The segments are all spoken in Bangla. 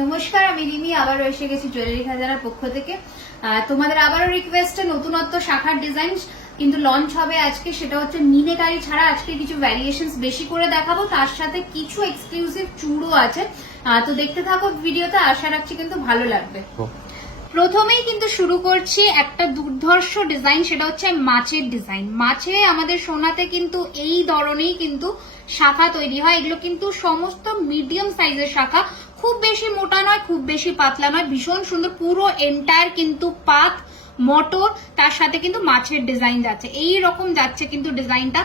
নমস্কার, আমি রিমি আবারও এসে গেছি জুয়েলারি খাজানার পক্ষ থেকে। তোমাদের আবারও রিকোয়েস্টে নতুনত্ব শাখার ডিজাইন কিন্তু লঞ্চ হবে আজকে, সেটা হচ্ছে মিনেকারি ছাড়া আজকে কিছু ভ্যারিয়েশনস বেশি করে দেখাবো, তার সাথে কিছু এক্সক্লুসিভ চূড়ও আছে। তো দেখতে থাকো ভিডিওতে, আশা রাখছি কিন্তু ভালো লাগবে। প্রথমেই কিন্তু শুরু করছি একটা দুর্ধর্ষ ডিজাইন, সেটা হচ্ছে মাছের ডিজাইন। মাছে আমাদের সোনাতে কিন্তু এই ধরনেরই কিন্তু শাখা তৈরি হয়। এগুলো কিন্তু সমস্ত মিডিয়াম সাইজের শাখা, খুব বেশি মোটা নয়, খুব বেশি পাতলা নয়, ভীষণ সুন্দর। পুরো এন্টায়ার কিন্তু পাত মটর, তার সাথে কিন্তু মাছের ডিজাইন যাচ্ছে, এই রকম যাচ্ছে কিন্তু ডিজাইনটা।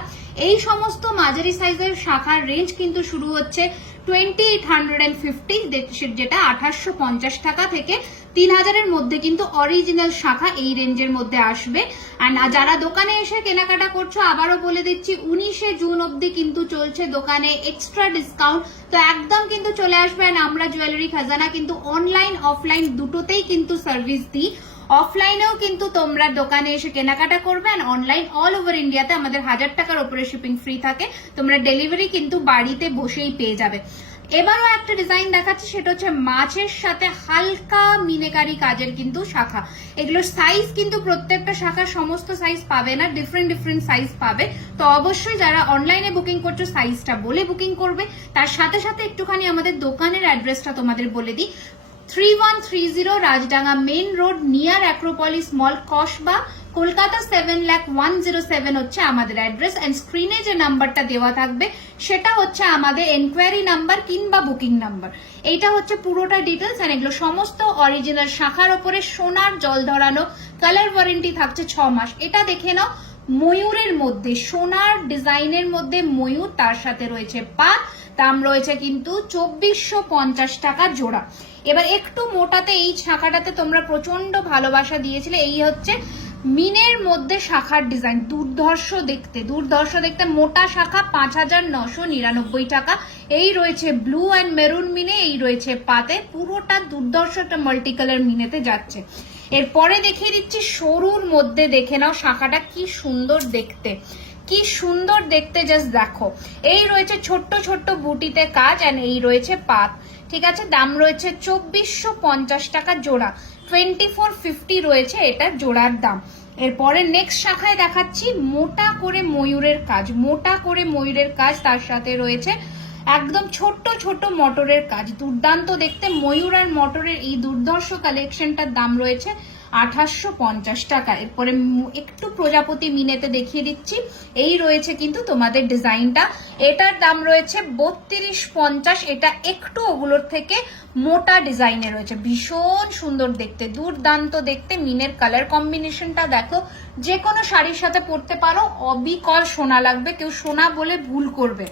এই সমস্ত মাঝারি সাইজের শাখার রেঞ্জ কিন্তু শুরু হচ্ছে 2850, যেটা 2850 টাকা থেকে 3000-এর মধ্যে কিন্তু অরিজিনাল শাখা এই রেঞ্জের মধ্যে আসবে। আর যারা দোকানে এসে কেনাকাটা করছো, আবারও বলে দিচ্ছি 19শে জুন অব্দি কিন্তু চলছে দোকানে এক্সট্রা ডিসকাউন্ট। তো একদম কিন্তু চলে আসবে। আর আমরা জুয়েলারি খাজানা কিন্তু অনলাইন অফলাইন দুটোতেই কিন্তু সার্ভিস দিই। অফলাইনেও কিন্তু তোমরা দোকানে এসে কেনাকাটা করবে, আর অনলাইন অল ওভার ইন্ডিয়াতে আমাদের 1000 টাকার উপরে শিপিং ফ্রি থাকে। তোমরা ডেলিভারি কিন্তু বাড়িতে বসেই পেয়ে যাবে। এবারও একটা ডিজাইন দেখাচ্ছি, সেটা হচ্ছে মাছের সাথে হালকা মিনেকারি কাজের কিন্তু শাখা। এগুলোর সাইজ কিন্তু প্রত্যেকটা শাখা সমস্ত সাইজ পাবে না, ডিফারেন্ট ডিফারেন্ট সাইজ পাবে। তো অবশ্যই যারা অনলাইনে বুকিং করছো সাইজটা বলে বুকিং করবে। তার সাথে সাথে একটুখানি আমাদের দোকানের অ্যাড্রেসটা তোমাদের বলে দিই। 3130 Rajdanga main road, near Acropolis মল, কসবা, কলকাতা 7,01,07 হচ্ছে আমাদের অ্যাড্রেস। এন্ড স্ক্রিনে যে নাম্বারটা দেওয়া থাকবে সেটা হচ্ছে আমাদের এনকোয়ারি নাম্বার কিংবা বুকিং নাম্বার। এইটা হচ্ছে পুরোটা ডিটেলস। আর এগুলো সমস্ত অরিজিনাল শাখার ওপরে সোনার জল ধরানো, কালার ওয়ারেন্টি থাকছে 6 মাস। এটা দেখে নাও, ময়ূরের মধ্যে সোনার ডিজাইনের মধ্যে ময়ূর, তার সাথে রয়েছে পাত, দাম রয়েছে কিন্তু 2450 টাকা জোড়া। এবার একটু মোটাতে এই শাখাটাতে তোমরা প্রচন্ড ভালোবাসা দিয়েছিলে। এই হচ্ছে মিনের মধ্যে শাখার ডিজাইন, দুর্ধর্ষ দেখতে, দুর্ধর্ষ দেখতে। মোটা শাখা 5999 টাকা। এই রয়েছে ব্লু অ্যান্ড মেরুন মিনে, এই রয়েছে পাতে, পুরোটা দুর্ধর্ষ একটা মাল্টি কালার মিনেতে যাচ্ছে। এরপরে দেখিয়ে দিচ্ছি সরুর মধ্যে, দেখে নাও শাখাটা কি সুন্দর দেখতে, কি সুন্দর দেখতে, জাস্ট দেখো। এই রয়েছে ছোট্ট ছোট্ট বুটিতে কাজ, আর এই রয়েছে পাত। ঠিক আছে, দাম রয়েছে 2450 টাকা জোড়া, 2450 রয়েছে এটা জোড়ার দাম। এরপরে নেক্সট শাখায় দেখাচ্ছি মোটা করে ময়ূরের কাজ, মোটা করে ময়ূরের কাজ, তার সাথে রয়েছে একদম ছোট্ট ছোট মটরের কাজ, দুর্দান্ত দেখতে। ময়ূর আর মটরের এই দুর্ধর্ষ কালেকশনটার দাম রয়েছে 2850 টাকা। এরপরে একটু প্রজাপতি মিনেতে দেখিয়ে দিচ্ছি। এই রয়েছে কিন্তু তোমাদের ডিজাইনটা, এটার দাম রয়েছে 3250। এটা একটু ওগুলোর থেকে মোটা ডিজাইনে রয়েছে, ভীষণ সুন্দর দেখতে, দুর্দান্ত দেখতে। মিনের কালার কম্বিনেশনটা দেখো, যে কোনো শাড়ির সাথে পরতে পারো, অবিকল সোনা লাগবে, কেউ সোনা বলে ভুল করবে।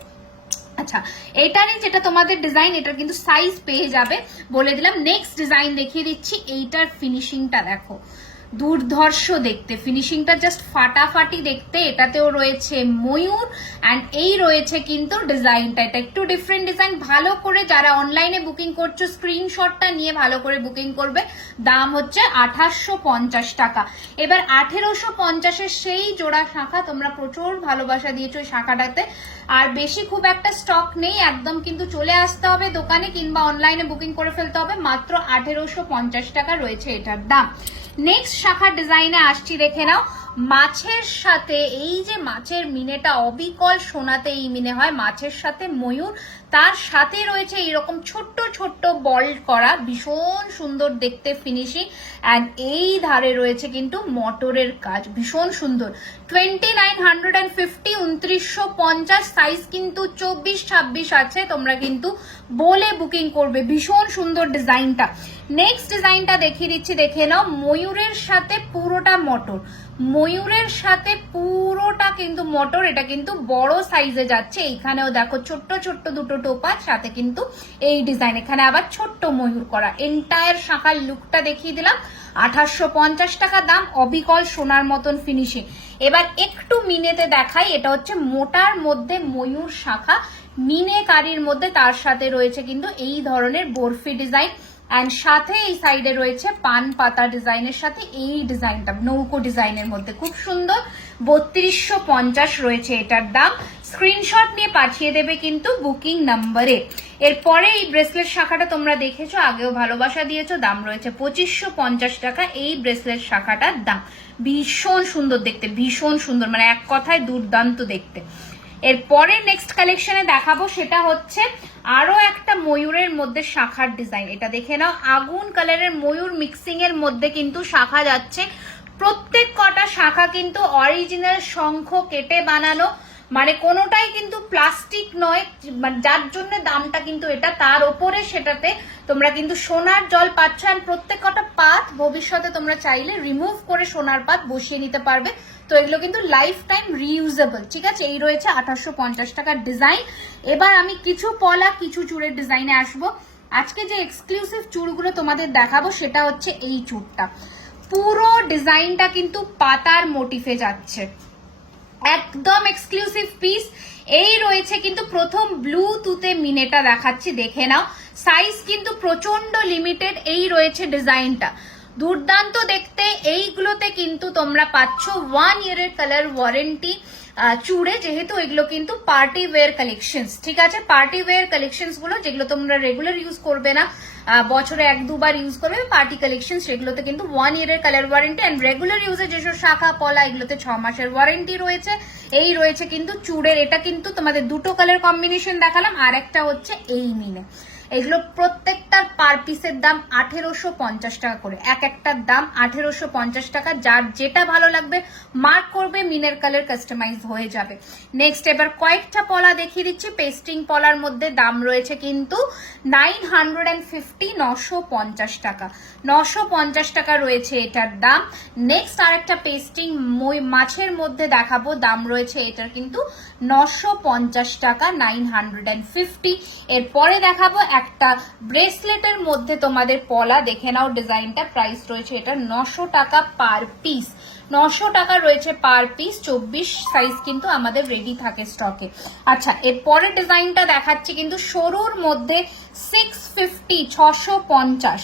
আচ্ছা, এটারই যেটা তোমাদের ডিজাইন, এটার কিন্তু সাইজ পেয়ে যাবে, বলে দিলাম। নেক্সট ডিজাইন দেখিয়ে দিচ্ছি। এইটার ফিনিশিংটা দেখো, দুর্ধর্ষ দেখতে, ফিনিশিংটা জাস্ট ফাটাফাটি দেখতে। এটাতেও রয়েছে ময়ূর, অ্যান্ড এই রয়েছে কিন্তু ডিজাইনটা, এটা একটু ডিফারেন্ট ডিজাইন। ভালো করে যারা অনলাইনে বুকিং করছো স্ক্রিনশটটা নিয়ে ভালো করে বুকিং করবে। দাম হচ্ছে 2850 টাকা। এবার 1850-এর সেই জোড়া শাখা, তোমরা প্রচুর ভালোবাসা দিয়েছো এই শাখাটাতে। আর বেশি খুব একটা স্টক নেই, একদম কিন্তু চলে আসতে হবে দোকানে কিংবা অনলাইনে বুকিং করে ফেলতে হবে। মাত্র 1850 টাকা রয়েছে এটার দাম। নেক্সট শাখার ডিজাইনে আসছি, দেখে নাও। মাছের সাথে এই যে মাছের মিনেটা, অবিকল সোনাতে এই মিনে হয়, মাছের সাথে ময়ূর, তার সাথে রয়েছে এইরকম ছোট্ট ছোট্ট বল করা, ভীষণ সুন্দর দেখতে ফিনিশিং। অ্যান্ড এই ধারে রয়েছে কিন্তু মটরের কাজ, ভীষণ সুন্দর। 2950, 2950 সাইজ কিন্তু 24-26 আছে, তোমরা কিন্তু বলে বুকিং করবে। ভীষণ সুন্দর ডিজাইনটা। নেক্সট ডিজাইনটা দেখিয়ে দিচ্ছি, দেখে নাও। ময়ূরের সাথে পুরোটা মটর, ময়ূরের সাথে পুরোটা কিন্তু মটর। এটা কিন্তু বড় সাইজে যাচ্ছে। এইখানেও দেখো ছোট্ট ছোট্ট দুটো টোপার, সাথে কিন্তু এই ডিজাইন, এখানে আবার ছোট্ট ময়ূর করা। এন্টায়ার শাখার লুকটা দেখিয়ে দিলাম। 2850 টাকা দাম, অবিকল সোনার মতন ফিনিশিং। এবার একটু মিনেতে দেখাই। এটা হচ্ছে মোটার মধ্যে ময়ূর শাখা, মিনে কারির মধ্যে, তার সাথে রয়েছে কিন্তু এই ধরনের বরফি ডিজাইন। এন্ড সাথে এই সাইডে রয়েছে পান পাতা ডিজাইনের সাথে এই ডিজাইনটা নৌকো ডিজাইনের মধ্যে, খুব সুন্দর। 3250 রয়েছে এটার দাম। স্ক্রিনশট নিয়ে পাঠিয়ে দেবে কিন্তু বুকিং নাম্বারে। এরপরে এই ব্রেসলেট শাখাটা তোমরা দেখেছো, আগেও ভালোবাসা দিয়েছো, দাম রয়েছে 2550 টাকা। এই ব্রেসলেট শাখাটার দাম ভীষণ সুন্দর দেখতে, ভীষণ সুন্দর, মানে এক কথায় দুর্দান্ত দেখতে। এরপরে নেক্সট কালেকশনে দেখাবো সেটা হচ্ছে আরো একটা ময়ূরের মধ্যে শাখার ডিজাইন। এটা দেখে নাও, আগুন কালারের ময়ূর মিক্সিং এর মধ্যে কিন্তু শাখা যাচ্ছে। প্রত্যেক কটা শাখা কিন্তু অরিজিনাল শঙ্খ কেটে বানানো, মানে কোনোটাই কিন্তু প্লাস্টিক নয়, যার জন্য দামটা কিন্তু এটা। তার ওপরে সেটাতে তোমরা কিন্তু সোনার জল পাচ্ছ। অ্যান্ড প্রত্যেক কটা পাত ভবিষ্যতে তোমরা চাইলে রিমুভ করে সোনার পাত বসিয়ে নিতে পারবে। তো এগুলো কিন্তু লাইফ টাইম রিইউজেবল, ঠিক আছে। এই রয়েছে 2850 টাকার ডিজাইন। এবার আমি কিছু পলা কিছু চূড়ের ডিজাইনে আসবো। আজকে যে এক্সক্লুসিভ চূড়গুলো তোমাদের দেখাবো সেটা হচ্ছে এই চূড়টা। পুরো ডিজাইনটা কিন্তু পাতার মোটিফে যাচ্ছে, একদম এক্সক্লুসিভ পিস। এই রয়েছে কিন্তু প্রথম ব্লুটুথে মিনেটা দেখাচ্ছি, দেখে নাও। সাইজ কিন্তু প্রচন্ড লিমিটেড। এই রয়েছে ডিজাইনটা, দুর্দান্ত দেখতে। এইগুলোতে কিন্তু তোমরা পাচ্ছ 1 ইয়ারের কালার ওয়ারেন্টি চুড়ে, যেহেতু এগুলো কিন্তু পার্টি ওয়্যার কালেকশনস, ঠিক আছে। পার্টি ওয়্যার কালেকশনস গুলো যেগুলো তোমরা রেগুলার ইউজ করবে না, বছরে 1-2 বার ইউজ করবে, পার্টি কালেকশন, সেগুলোতে কিন্তু 1 ইয়ারের কালার ওয়ারেন্টি। অ্যান্ড রেগুলার ইউজে যেসব শাখা পলা এগুলোতে 6 মাসের ওয়ারেন্টি রয়েছে। এই রয়েছে কিন্তু চুড়ের, এটা কিন্তু তোমাদের দুটো কালার কম্বিনেশন দেখালাম, আর একটা হচ্ছে এই মিনে। এগুলো প্রত্যেকটার পার পিসের দাম 1850 টাকা করে, এক একটার দাম 1850 টাকা। যার যেটা ভালো লাগবে মার্ক করবে, মিনের কালার কাস্টমাইজ হয়ে যাবে। নেক্সট এবার কয়েকটা পলা দেখিয়ে দিচ্ছি। পেস্টিং পলার মধ্যে দাম রয়েছে কিন্তু 950 টাকা, 950 টাকা রয়েছে এটার দাম। নেক্সট আর একটা পেস্টিং মাছের মধ্যে দেখাবো, দাম রয়েছে এটার কিন্তু 950 টাকা, 950। এরপরে দেখাবো একটা ব্রেসলেটের মধ্যে তোমাদের পলা, দেখে নাও ডিজাইনটা। প্রাইস রয়েছে এটা 900 টাকা পার পিস, 900 টাকা রয়েছে পার পিস। 24 সাইজ কিন্তু আমাদের রেডি থাকে স্টকে। আচ্ছা, এরপরে ডিজাইনটা দেখাচ্ছি কিন্তু সরুর মধ্যে 650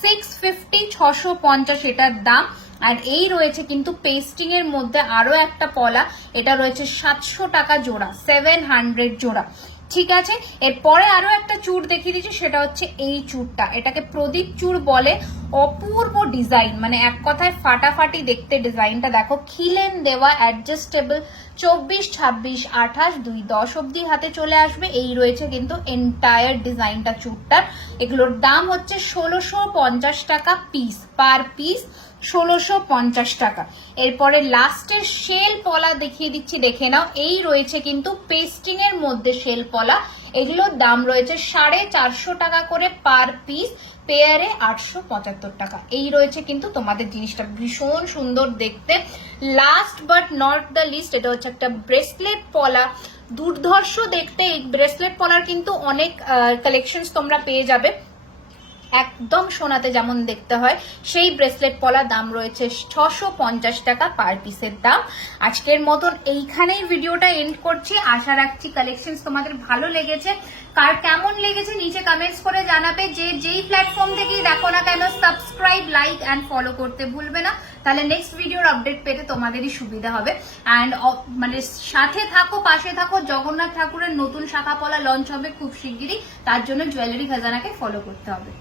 650 এটার দাম। আর এই রয়েছে কিন্তু পেস্টিং এর মধ্যে আরো একটা পলা, এটা রয়েছে 700 টাকা জোড়া, 700 জোড়া, ঠিক আছে। এরপরে আরো একটা চূড় দেখিয়ে দিচ্ছি, সেটা হচ্ছে এই চূড়টা। এটাকে প্রদীপ চূড় বলে। অপূর্ব ডিজাইন, মানে এক কথায় ফাটাফাটি দেখতে ডিজাইনটা দেখো। খিলেন দেওয়া, অ্যাডজাস্টেবল, 24, 26, 28, 2, 10 অব্দি হাতে চলে আসবে। এই রয়েছে কিন্তু এন্টায়ার ডিজাইনটা চূড়টার। এগুলোর দাম হচ্ছে 1650 টাকা পিস, পার পিস 1650 টাকা। এরপরে লাস্টের শেল পলা দেখিয়ে দিচ্ছি, দেখে নাও। এই রয়েছে কিন্তু পেস্টিং এর মধ্যে শেল পলা। এগুলোর দাম রয়েছে 450 টাকা করে পার পিস, পেয়ারে 875 টাকা। এই রয়েছে কিন্তু তোমাদের জিনিসটা, ভীষণ সুন্দর দেখতে। Last but not the least, এটা হচ্ছে একটা ব্রেসলেট পলা, দুর্ধর্ষ দেখতে। এই ব্রেসলেট পলার কিন্তু অনেক কালেকশনস তোমরা পেয়ে যাবে, একদম সোনাতে যেমন দেখতে হয় সেই ব্রেসলেট পলা। দাম রয়েছে 650 টাকা পার পিসের দাম। আজকের মতন এইখানেই ভিডিওটা এন্ড করছি। আশা রাখছি কালেকশন তোমাদের ভালো লেগেছে। কার কেমন লেগেছে নিচে কমেন্টস করে জানাবে। যেই প্ল্যাটফর্ম থেকেই দেখো না কেন, সাবস্ক্রাইব, লাইক অ্যান্ড ফলো করতে ভুলবে না, তাহলে নেক্সট ভিডিওর আপডেট পেতে তোমাদেরই সুবিধা হবে। অ্যান্ড মানে সাথে থাকো, পাশে থাকো। জগন্নাথ ঠাকুরের নতুন শাখা পলা লঞ্চ হবে খুব শিগগিরই, তার জন্য জুয়েলারি খাজানাকে ফলো করতে হবে।